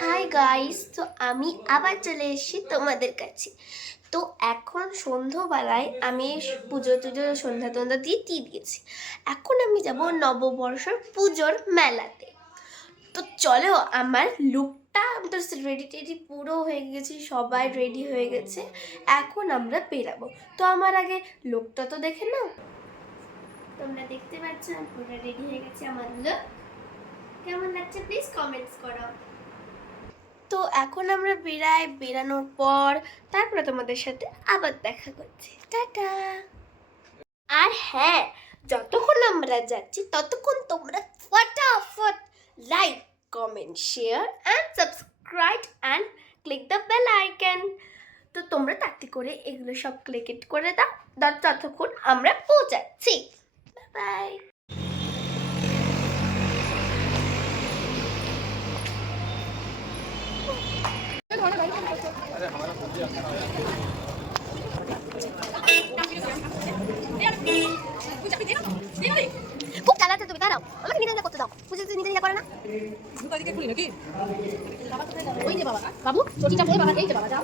Hi guys, তো আমি আবার চলে এসেছি তোমাদের কাছে। তো এখন সন্ধ্যাবেলায় আমি পুজো টুজো সন্ধ্যা টন্ধ্যা দিয়ে দিয়েছি। এখন আমি যাব নববর্ষের পুজোর মেলাতে। তো চলো, আমার লুকটা আমি তো রেডি টেডি পুরো হয়ে গেছি, সবাই রেডি হয়ে গেছে। এখন আমরা বেরাবো। তো আমার আগে লুকটা তো দেখে নাও। তোমরা দেখতে পাচ্ছ আমি পুরো রেডি হয়ে গেছি। আমার লুক কেমন লাগছে প্লিজ কমেন্টস করো। তো এখন আমরা বেরানোর পর তারপরে তোমাদের সাথে আবার দেখা করছি। টাটা। আর হ্যাঁ, যতক্ষণ আমরা যাচ্ছি ততক্ষণ তোমরা ফটাফট like, comment, share and subscribe and click the bell icon. তো তোমরা তাড়াতাড়ি করে এগুলো সব ক্লিক করে দাও ততক্ষণ আমরা পৌঁছাচ্ছি। Bye bye. খুব চালাতে তুমি দাঁড়াও, আমাকে নিতে করতে দাও। পুজো নিতে করে না নাকি? ওই যে বাবা, বাবু চটিটা পরে বাবা, এই যে বাবা যাও।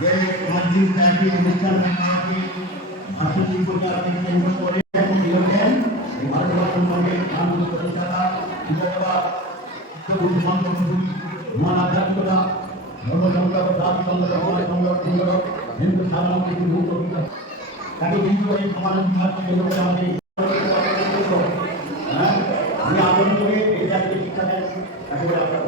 যে মসজিদ নাকি অনুষ্ঠান নাকি ভাষণ প্রচারণে কেন্দ্র করে দিয়েছেন এই ভারতবর্ষের সঙ্গে আনন্দ প্রতিষ্ঠাতা বিজয়বাদ মহান আধ্যাত্মিকতা ধর্মসংগ্রহ জাতি সংগ্রহ সংগ্রহ হিন্দু সাধারণ কিছু মুক্ত তাকে কিন্তু এই সমাজ বিভাগকে আমাদের আমি আন্দোলন করে এই জাতিকে শিক্ষা দেন তাকে আমরা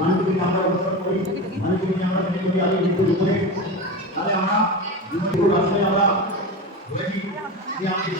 মানুষকে আমরা অনুসরণ করি, মানুষকে আমরা করি আগে কিন্তু জীবনে তাহলে আমরা জীবন রাস্তায় আমরা বলেছি যে আমাদের